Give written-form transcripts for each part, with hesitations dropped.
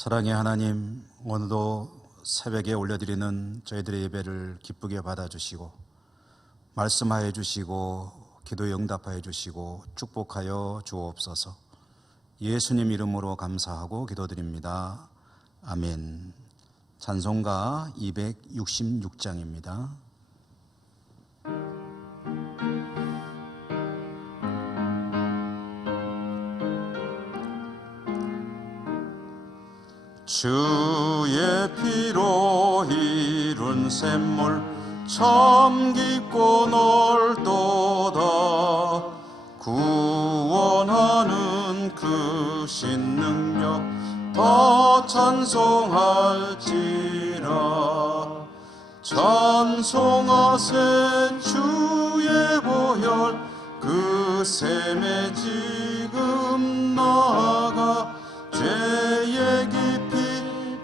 사랑의 하나님, 오늘도 새벽에 올려드리는 저희들의 예배를 기쁘게 받아주시고 말씀하여 주시고 기도에 응답하여 주시고 축복하여 주옵소서. 예수님 이름으로 감사하고 기도드립니다. 아멘. 찬송가 266장입니다. 주의 피로 이룬 샘물 참 깊고 넓도다. 구원하는 그 신능력 더 찬송할지라. 찬송하세 주의 보혈 그 샘에 지금 나아가 죄의 깊이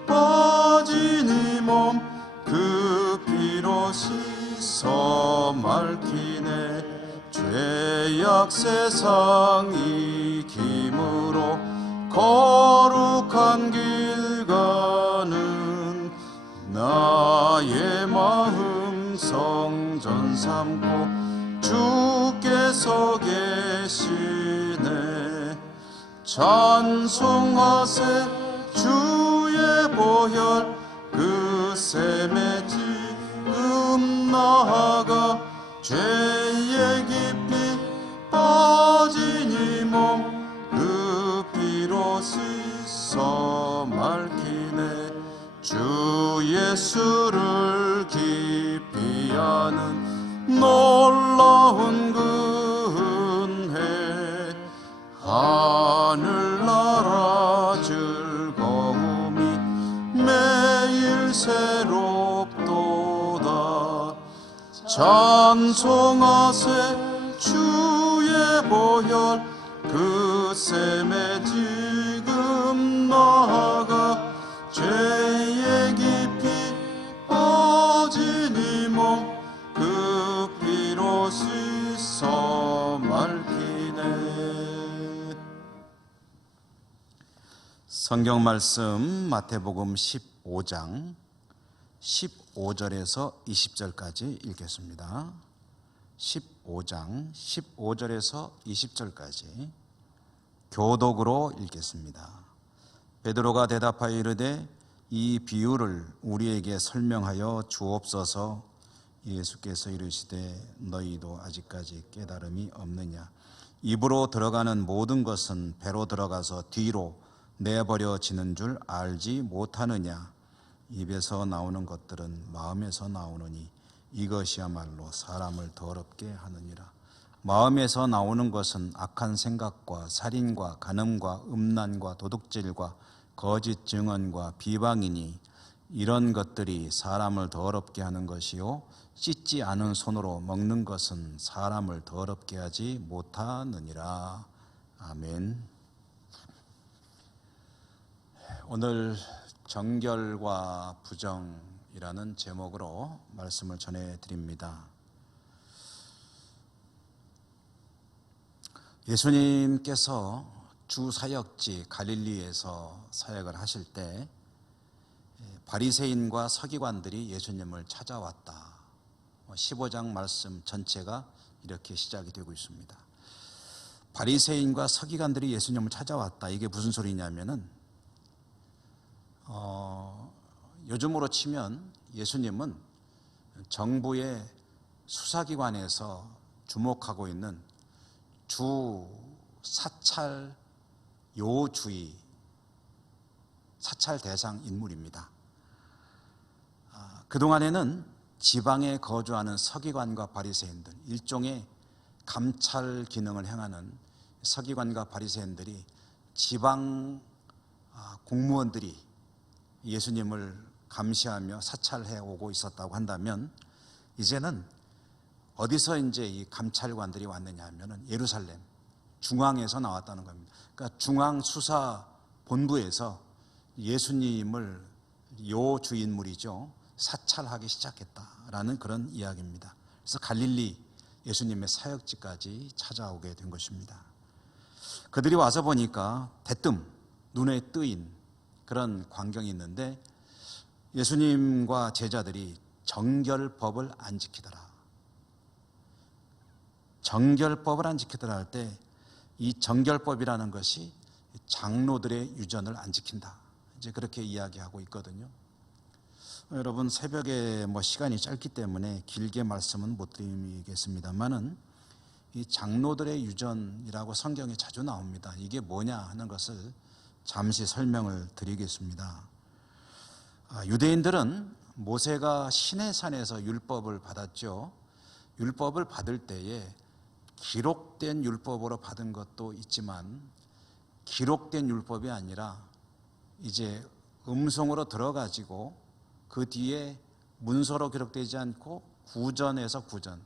빠진 이 몸 그 피로 씻어 맑히네. 죄악 세상 이김으로 거룩한 길 가는 나의 마음 성전 삼고 주께서 계시네. 찬송하세 주의 보혈 그 샘에 지금 나아가 죄의 깊이 빠진 이 몸 그 피로 씻어 맑히네. 주 예수를 깊이 아는 놀라운 그 은혜 하늘나라 즐거움이 매일 새롭도다. 찬송하세 주의 보혈 그 샘에 지금 나아가 죄의 깊이 빠진 이 몸 그 피로 씻어 맑히네. 성경 말씀 마태복음 15장 15절에서 20절까지 읽겠습니다. 15장 15절에서 20절까지 교독으로 읽겠습니다. 베드로가 대답하여 이르되 이 비유를 우리에게 설명하여 주옵소서. 예수께서 이르시되 너희도 아직까지 깨달음이 없느냐. 입으로 들어가는 모든 것은 배로 들어가서 뒤로 내버려지는 줄 알지 못하느냐. 입에서 나오는 것들은 마음에서 나오느니 이것이야말로 사람을 더럽게 하느니라. 마음에서 나오는 것은 악한 생각과 살인과 간음과 음란과 도둑질과 거짓 증언과 비방이니 이런 것들이 사람을 더럽게 하는 것이요 씻지 않은 손으로 먹는 것은 사람을 더럽게 하지 못하느니라. 아멘. 오늘 정결과 부정이라는 제목으로 말씀을 전해드립니다. 예수님께서 주 사역지 갈릴리에서 사역을 하실 때 바리새인과 서기관들이 예수님을 찾아왔다. 15장 말씀 전체가 이렇게 시작이 되고 있습니다. 바리새인과 서기관들이 예수님을 찾아왔다. 이게 무슨 소리냐면은 요즘으로 치면 예수님은 정부의 수사기관에서 주목하고 있는 주 사찰 요주의 사찰 대상 인물입니다. 그동안에는 지방에 거주하는 서기관과 바리새인들, 일종의 감찰 기능을 행하는 서기관과 바리새인들이 지방 공무원들이 예수님을 감시하며 사찰해 오고 있었다고 한다면, 이제는 어디서 이제 이 감찰관들이 왔느냐 하면은 예루살렘 중앙에서 나왔다는 겁니다. 그러니까 중앙수사본부에서 예수님을 요 주인물이죠 사찰하기 시작했다라는 그런 이야기입니다. 그래서 갈릴리 예수님의 사역지까지 찾아오게 된 것입니다. 그들이 와서 보니까 대뜸 눈에 뜨인 그런 광경이 있는데 예수님과 제자들이 정결법을 안 지키더라. 정결법을 안 지키더라 할 때 이 정결법이라는 것이 장로들의 유전을 안 지킨다. 이제 그렇게 이야기하고 있거든요. 여러분 새벽에 시간이 짧기 때문에 길게 말씀은 못 드리겠습니다만은 이 장로들의 유전이라고 성경에 자주 나옵니다. 이게 뭐냐 하는 것을 잠시 설명을 드리겠습니다. 유대인들은 모세가 시내산에서 율법을 받았죠. 율법을 받을 때에 기록된 율법으로 받은 것도 있지만 기록된 율법이 아니라 이제 음성으로 들어가지고 그 뒤에 문서로 기록되지 않고 구전에서 구전,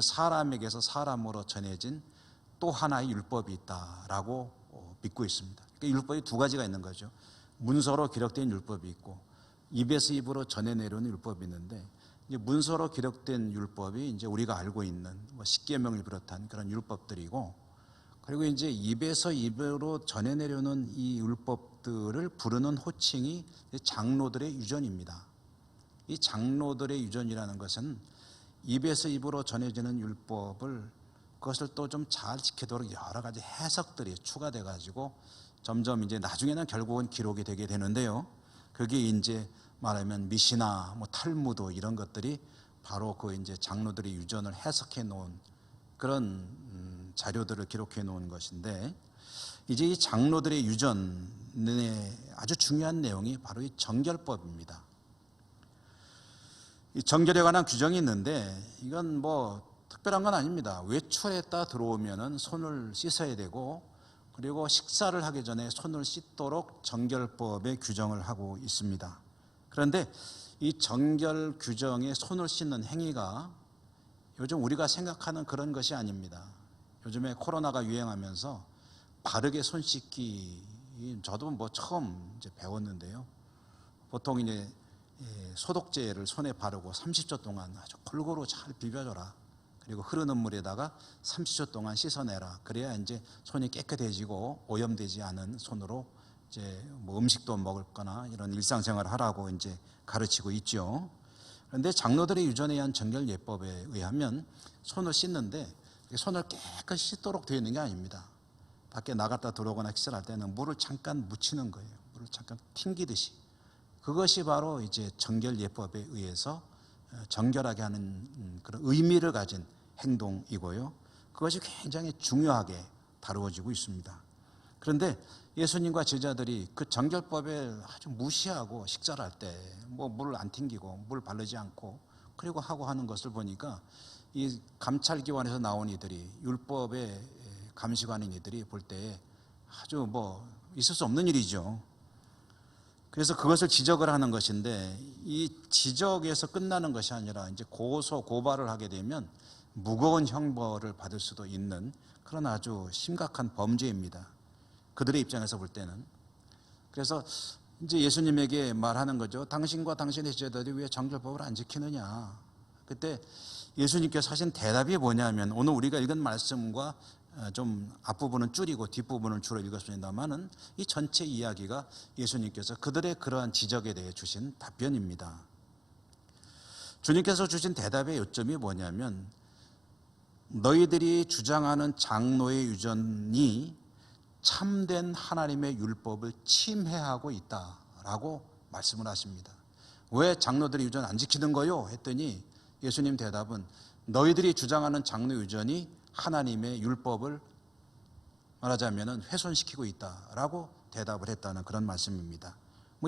사람에게서 사람으로 전해진 또 하나의 율법이 있다라고 믿고 있습니다. 그러니까 율법이 두 가지가 있는 거죠. 문서로 기록된 율법이 있고 입에서 입으로 전해 내려오는 율법이 있는데 이제 문서로 기록된 율법이 이제 우리가 알고 있는 십계명을 비롯한 그런 율법들이고, 그리고 이제 입에서 입으로 전해 내려오는 이 율법들을 부르는 호칭이 장로들의 유전입니다. 이 장로들의 유전이라는 것은 입에서 입으로 전해지는 율법을 그것을 또 좀 잘 지키도록 여러 가지 해석들이 추가돼 가지고 점점 이제 나중에는 결국은 기록이 되게 되는데요. 그게 이제 말하면 미시나 탈무드 이런 것들이 바로 그 이제 장로들의 유전을 해석해 놓은 그런 자료들을 기록해 놓은 것인데, 이제 이 장로들의 유전의 아주 중요한 내용이 바로 이 정결법입니다. 이 정결에 관한 규정이 있는데 이건 특별한 건 아닙니다. 외출했다 들어오면은 손을 씻어야 되고, 그리고 식사를 하기 전에 손을 씻도록 정결법에 규정을 하고 있습니다. 그런데 이 정결 규정에 손을 씻는 행위가 요즘 우리가 생각하는 그런 것이 아닙니다. 요즘에 코로나가 유행하면서 바르게 손 씻기, 저도 처음 이제 배웠는데요. 보통 이제 소독제를 손에 바르고 30초 동안 아주 골고루 잘 비벼줘라. 그리고 흐르는 물에다가 30초 동안 씻어내라. 그래야 이제 손이 깨끗해지고 오염되지 않은 손으로 이제 음식도 먹을 거나 이런 일상생활을 하라고 이제 가르치고 있죠. 그런데 장로들의 유전에 의한 정결 예법에 의하면 손을 씻는데 손을 깨끗이 씻도록 되어 있는 게 아닙니다. 밖에 나갔다 들어오거나 식사를 할 때는 물을 잠깐 묻히는 거예요. 물을 잠깐 튕기듯이. 그것이 바로 이제 정결 예법에 의해서 정결하게 하는 그런 의미를 가진 행동이고요. 그것이 굉장히 중요하게 다루어지고 있습니다. 그런데 예수님과 제자들이 그 정결법을 아주 무시하고 식사를 할 때 물을 안 튕기고 물 바르지 않고 그리고 하고 하는 것을 보니까 이 감찰기관에서 나온 이들이, 율법의 감시관인 이들이 볼 때에 아주 있을 수 없는 일이죠. 그래서 그것을 지적을 하는 것인데, 이 지적에서 끝나는 것이 아니라 이제 고발을 하게 되면 무거운 형벌을 받을 수도 있는 그런 아주 심각한 범죄입니다. 그들의 입장에서 볼 때는. 그래서 이제 예수님에게 말하는 거죠. 당신과 당신의 제자들이 왜 정결법을 안 지키느냐. 그때 예수님께서 하신 대답이 뭐냐면, 오늘 우리가 읽은 말씀과 좀 앞부분은 줄이고 뒷부분을 주로 읽었습니다만은 이 전체 이야기가 예수님께서 그들의 그러한 지적에 대해 주신 답변입니다. 주님께서 주신 대답의 요점이 뭐냐면, 너희들이 주장하는 장로의 유전이 참된 하나님의 율법을 침해하고 있다라고 말씀을 하십니다. 왜 장로들이 유전 안 지키는 거요? 했더니 예수님 대답은 너희들이 주장하는 장로 유전이 하나님의 율법을 말하자면 훼손시키고 있다라고 대답을 했다는 그런 말씀입니다.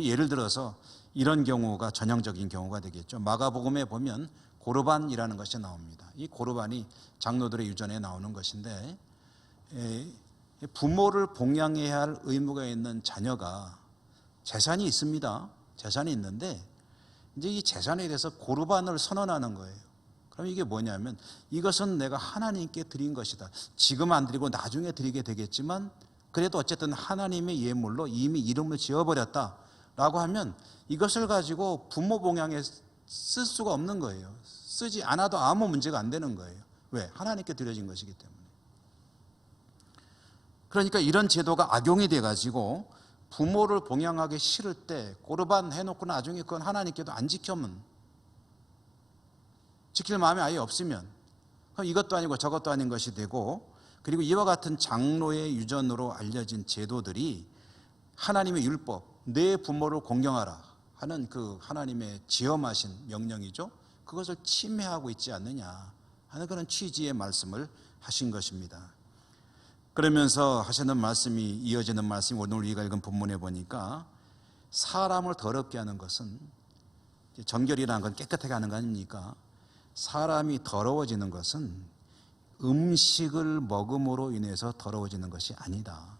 예를 들어서 이런 경우가 전형적인 경우가 되겠죠. 마가복음에 보면 고르반이라는 것이 나옵니다. 이 고르반이 장로들의 유전에 나오는 것인데, 부모를 봉양해야 할 의무가 있는 자녀가 재산이 있습니다. 재산이 있는데 이제 이 재산에 대해서 고르반을 선언하는 거예요. 그럼 이게 뭐냐면, 이것은 내가 하나님께 드린 것이다. 지금 안 드리고 나중에 드리게 되겠지만 그래도 어쨌든 하나님의 예물로 이미 이름을 지어버렸다라고 하면 이것을 가지고 부모 봉양에 쓸 수가 없는 거예요. 쓰지 않아도 아무 문제가 안 되는 거예요. 왜? 하나님께 드려진 것이기 때문에. 그러니까 이런 제도가 악용이 돼가지고 부모를 봉양하기 싫을 때 꼬르반 해놓고 나중에 그건 하나님께도 안 지켜면, 지킬 마음이 아예 없으면 그럼 이것도 아니고 저것도 아닌 것이 되고, 그리고 이와 같은 장로의 유전으로 알려진 제도들이 하나님의 율법, 내 부모를 공경하라 하는 그 하나님의 지엄하신 명령이죠. 그것을 침해하고 있지 않느냐 하는 그런 취지의 말씀을 하신 것입니다. 그러면서 하시는 말씀이, 이어지는 말씀이 오늘 우리가 읽은 본문에 보니까 사람을 더럽게 하는 것은, 정결이라는 건 깨끗하게 하는 거 아닙니까? 사람이 더러워지는 것은 음식을 먹음으로 인해서 더러워지는 것이 아니다.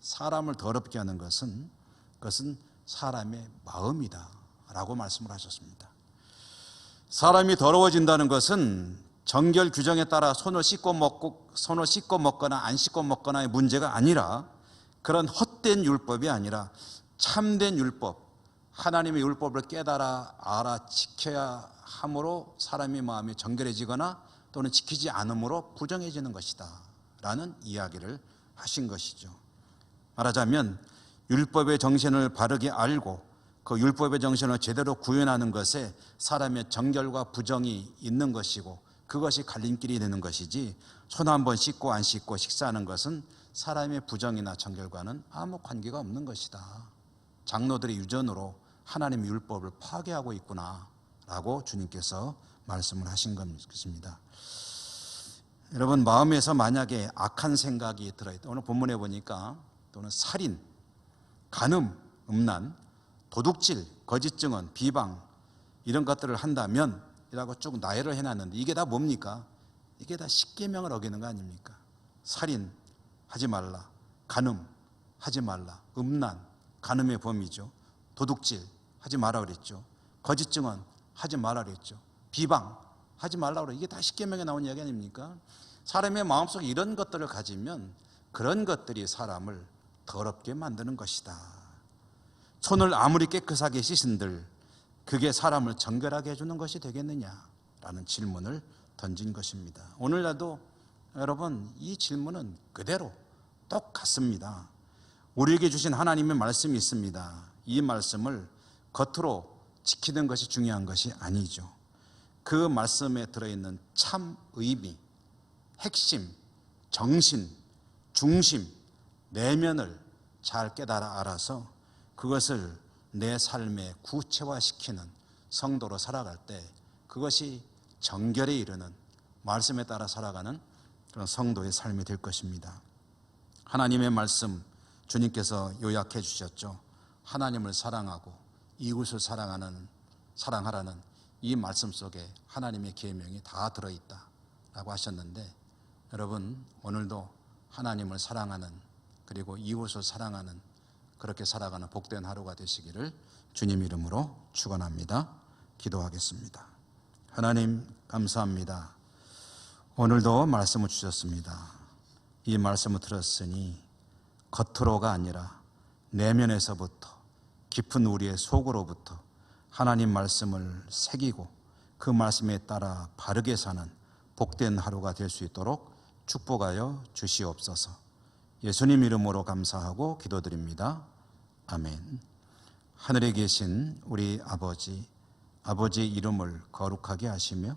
사람을 더럽게 하는 것은 그것은 사람의 마음이다 라고 말씀을 하셨습니다. 사람이 더러워진다는 것은 정결 규정에 따라 손을 씻고 먹거나 안 씻고 먹거나의 문제가 아니라, 그런 헛된 율법이 아니라 참된 율법, 하나님의 율법을 깨달아 알아 지켜야 함으로 사람의 마음이 정결해지거나 또는 지키지 않음으로 부정해지는 것이다 라는 이야기를 하신 것이죠. 말하자면 율법의 정신을 바르게 알고 그 율법의 정신을 제대로 구현하는 것에 사람의 정결과 부정이 있는 것이고, 그것이 갈림길이 되는 것이지, 손 한 번 씻고 안 씻고 식사하는 것은 사람의 부정이나 정결과는 아무 관계가 없는 것이다. 장로들의 유전으로 하나님의 율법을 파괴하고 있구나 라고 주님께서 말씀을 하신 것입니다. 여러분, 마음에서 만약에 악한 생각이 들어있다, 오늘 본문에 보니까 또는 살인, 간음, 음란, 도둑질, 거짓 증언, 비방 이런 것들을 한다면 이라고 쭉 나열을 해놨는데, 이게 다 뭡니까? 이게 다 십계명을 어기는 거 아닙니까? 살인 하지 말라, 간음 하지 말라, 음란 간음의 범위죠. 도둑질 하지 말라 그랬죠. 거짓 증언 하지 말라 그랬죠. 비방 하지 말라 그랬죠. 이게 다 십계명에 나온 이야기 아닙니까? 사람의 마음속에 이런 것들을 가지면 그런 것들이 사람을 더럽게 만드는 것이다. 손을 아무리 깨끗하게 씻은들 그게 사람을 정결하게 해주는 것이 되겠느냐라는 질문을 던진 것입니다. 오늘날도 여러분, 이 질문은 그대로 똑같습니다. 우리에게 주신 하나님의 말씀이 있습니다. 이 말씀을 겉으로 지키는 것이 중요한 것이 아니죠. 그 말씀에 들어있는 참 의미, 핵심, 정신, 중심, 내면을 잘 깨달아 알아서 그것을 내 삶에 구체화시키는 성도로 살아갈 때, 그것이 정결에 이르는, 말씀에 따라 살아가는 그런 성도의 삶이 될 것입니다. 하나님의 말씀 주님께서 요약해 주셨죠. 하나님을 사랑하고 이웃을 사랑하라는 이 말씀 속에 하나님의 계명이 다 들어있다라고 하셨는데, 여러분, 오늘도 하나님을 사랑하는, 그리고 이웃을 사랑하는, 그렇게 살아가는 복된 하루가 되시기를 주님 이름으로 축원합니다. 기도하겠습니다. 하나님, 감사합니다. 오늘도 말씀을 주셨습니다. 이 말씀을 들었으니 겉으로가 아니라 내면에서부터, 깊은 우리의 속으로부터 하나님 말씀을 새기고 그 말씀에 따라 바르게 사는 복된 하루가 될 수 있도록 축복하여 주시옵소서. 예수님 이름으로 감사하고 기도드립니다. 아멘. 하늘에 계신 우리 아버지, 아버지의 이름을 거룩하게 하시며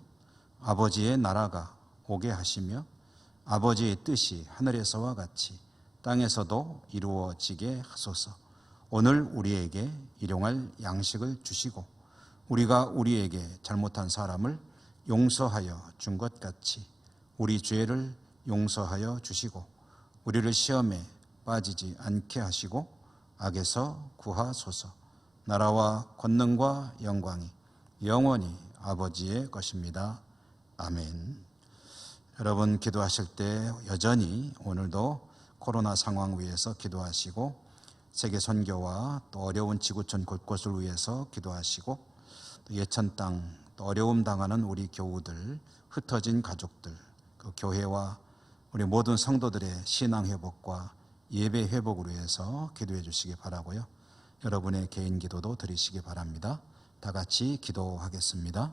아버지의 나라가 오게 하시며 아버지의 뜻이 하늘에서와 같이 땅에서도 이루어지게 하소서. 오늘 우리에게 일용할 양식을 주시고 우리가 우리에게 잘못한 사람을 용서하여 준 것 같이 우리 죄를 용서하여 주시고 우리를 시험에 빠지지 않게 하시고 악에서 구하소서. 나라와 권능과 영광이 영원히 아버지의 것입니다. 아멘. 여러분, 기도하실 때 여전히 오늘도 코로나 상황 위해서 기도하시고 세계 선교와 또 어려운 지구촌 곳곳을 위해서 기도하시고 또 예천 땅, 또 어려움 당하는 우리 교우들, 흩어진 가족들, 그 교회와 우리 모든 성도들의 신앙 회복과 예배 회복을 위해서 기도해 주시기 바라고요. 여러분의 개인 기도도 드리시기 바랍니다. 다 같이 기도하겠습니다.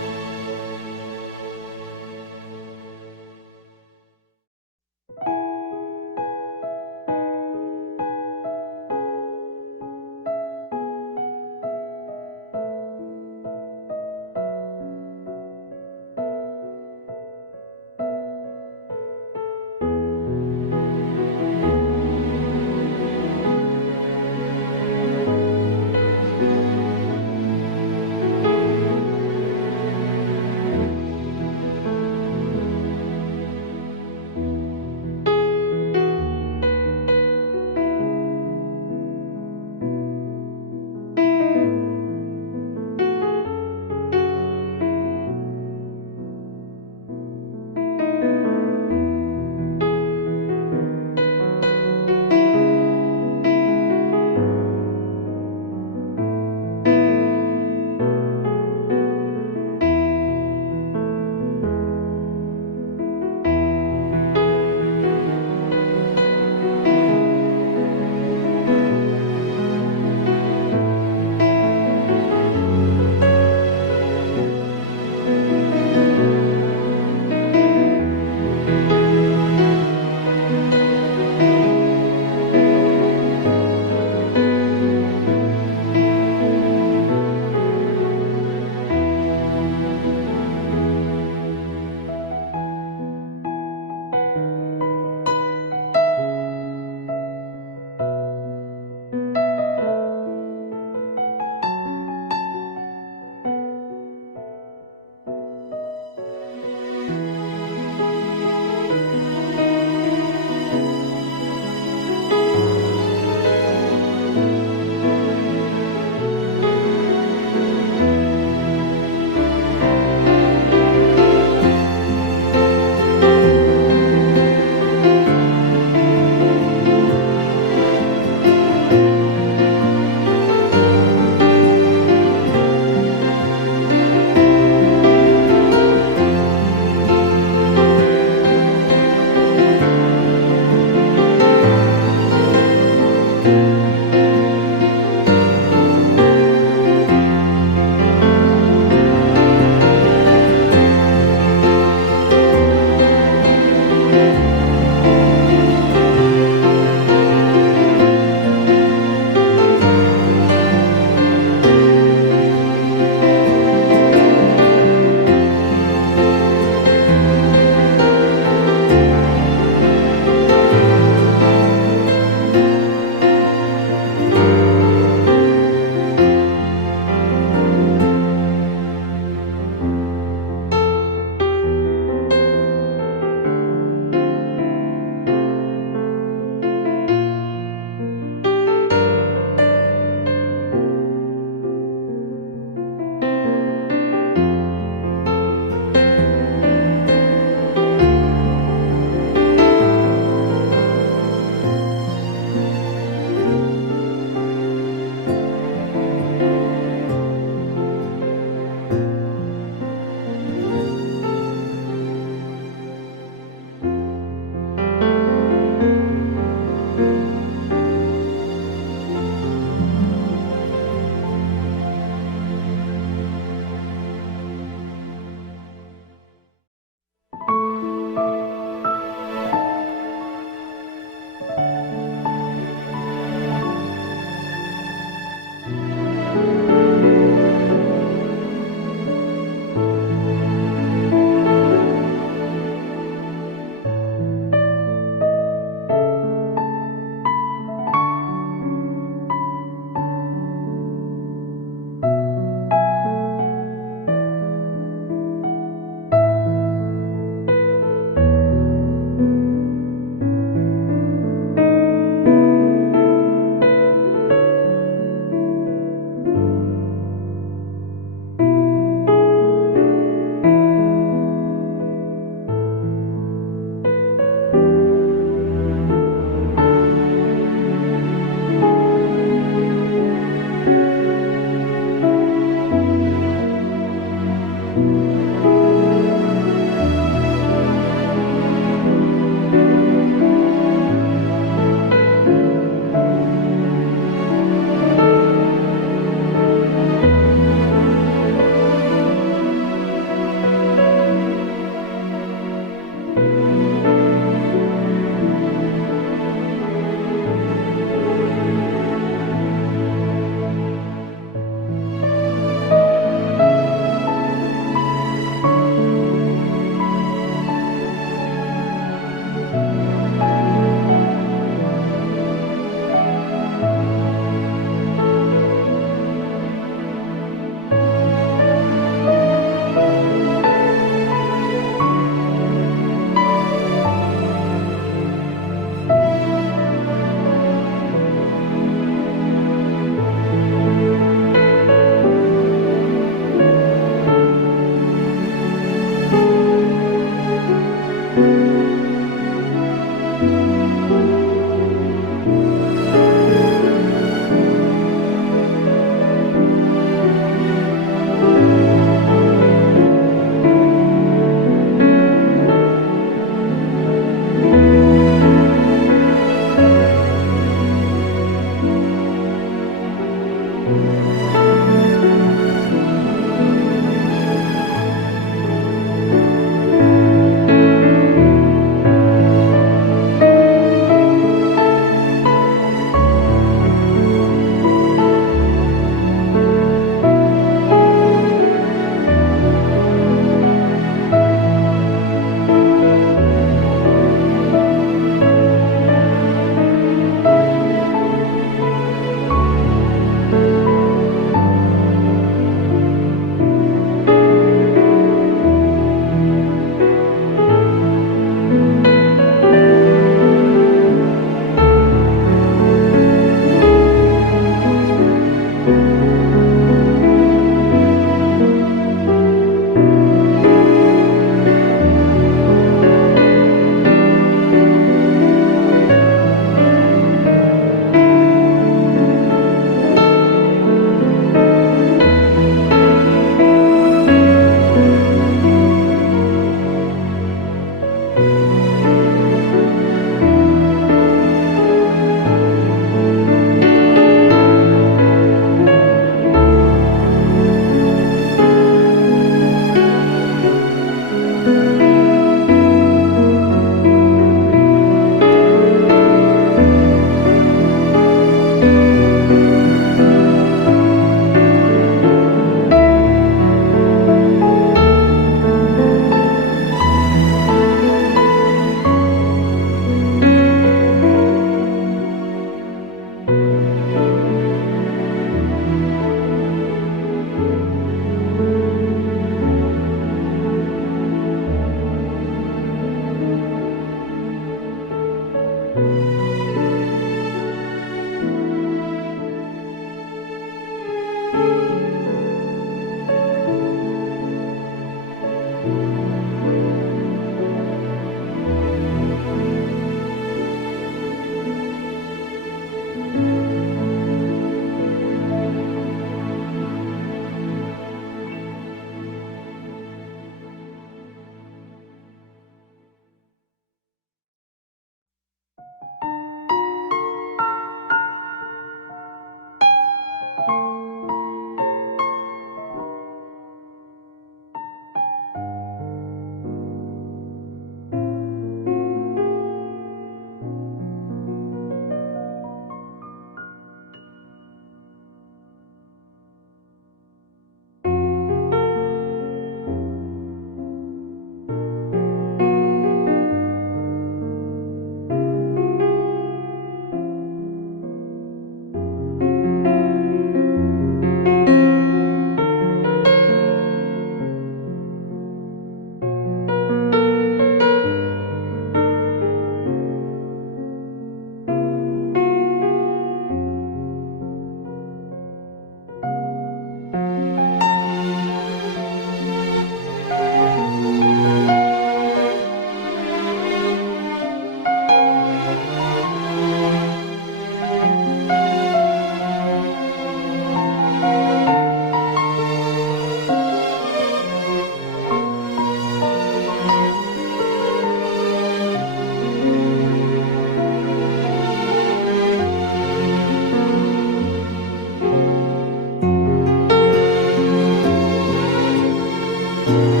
주옵소서.